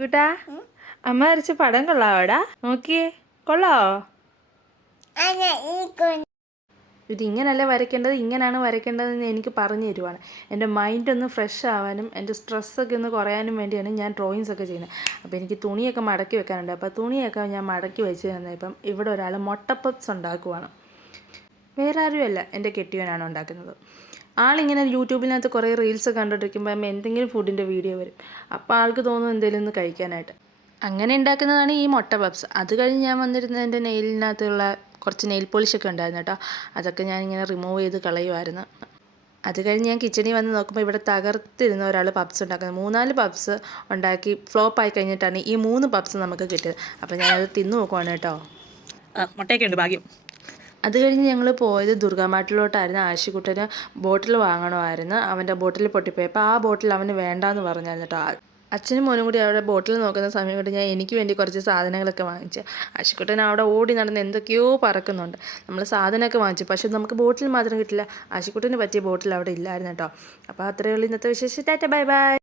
കൂട്ടാ അമ്മ വരച്ച പടം കൊള്ളാവോടാ? നോക്കിയേ, കൊള്ളാവോ? ഇതിങ്ങനല്ലേ വരയ്ക്കേണ്ടത്, ഇങ്ങനെയാണ് വരയ്ക്കേണ്ടതെന്ന് എനിക്ക് പറഞ്ഞു തരുവാണ്. എൻ്റെ മൈൻഡ് ഒന്ന് ഫ്രഷ് ആവാനും എൻ്റെ സ്ട്രെസ്സൊക്കെ ഒന്ന് കുറയാനും വേണ്ടിയാണ് ഞാൻ ഡ്രോയിങ്സ് ഒക്കെ ചെയ്യുന്നത്. അപ്പോൾ എനിക്ക് തുണിയൊക്കെ മടക്കി വെക്കാനുണ്ട്. അപ്പോൾ തുണിയൊക്കെ ഞാൻ മടക്കി വെച്ച് തന്നപ്പം ഇവിടെ ഒരാൾ മുട്ട പപ്സ് ഉണ്ടാക്കുവാണ്. വേറെ ആരുമല്ല, എൻ്റെ കെട്ടിയവനാണ് ഉണ്ടാക്കുന്നത്. ആളിങ്ങനെ യൂട്യൂബിനകത്ത് കുറേ റീൽസ് കണ്ടിട്ടിരിക്കുമ്പോൾ എന്തെങ്കിലും ഫുഡിൻ്റെ വീഡിയോ വരും. അപ്പോൾ ആൾക്ക് തോന്നും എന്തെങ്കിലും ഒന്ന് കഴിക്കാനായിട്ട്. അങ്ങനെ ഉണ്ടാക്കുന്നതാണ് ഈ മുട്ട പപ്സ്. അത് കഴിഞ്ഞ് ഞാൻ വന്നിരുന്നത് എൻ്റെ നെയിലിനകത്തുള്ള കുറച്ച് നെയിൽ പോളിഷൊക്കെ ഉണ്ടായിരുന്നു കേട്ടോ. അതൊക്കെ ഞാനിങ്ങനെ റിമൂവ് ചെയ്ത് കളയുമായിരുന്നു. അത് കഴിഞ്ഞ് ഞാൻ കിച്ചണിൽ വന്ന് നോക്കുമ്പോൾ ഇവിടെ തകർത്തിരുന്ന ഒരാൾ പപ്സ് ഉണ്ടാക്കുന്നത്. 3-4 പപ്സ് ഉണ്ടാക്കി ഫ്ലോപ്പായി കഴിഞ്ഞിട്ടാണ് ഈ 3 പപ്സ് നമുക്ക് കിട്ടിയത്. അപ്പോൾ ഞാനത് തിന്നു നോക്കുവാണ് കേട്ടോ. മുട്ടയൊക്കെ ഉണ്ട്, ഭാഗ്യം. അത് കഴിഞ്ഞ് ഞങ്ങൾ പോയത് ദുർഗാമാട്ടിലോട്ടായിരുന്നു. ആശിക്കുട്ടന് ബോട്ടിൽ വാങ്ങണമായിരുന്നു. അവൻ്റെ ബോട്ടിൽ പൊട്ടിപ്പോയി. അപ്പോൾ ആ ബോട്ടിൽ അവന് വേണ്ടാന്ന് പറഞ്ഞായിരുന്നു കേട്ടോ. അച്ഛനും മോനും കൂടി അവിടെ ബോട്ടിൽ നോക്കുന്ന സമയം കൊണ്ട് ഞാൻ എനിക്ക് വേണ്ടി കുറച്ച് സാധനങ്ങളൊക്കെ വാങ്ങിച്ചു. ആശിക്കുട്ടൻ അവിടെ ഓടി നടന്ന് എന്തൊക്കെയോ പറക്കുന്നുണ്ട്. നമ്മൾ സാധനമൊക്കെ വാങ്ങിച്ചു, പക്ഷെ നമുക്ക് ബോട്ടിൽ മാത്രം കിട്ടില്ല. ആശിക്കുട്ടന് പറ്റിയ ബോട്ടിൽ അവിടെ ഇല്ലായിരുന്നു കേട്ടോ. അപ്പോൾ അത്രയേ ഉള്ളൂ ഇന്നത്തെ വിശേഷം. Tata, bye bye.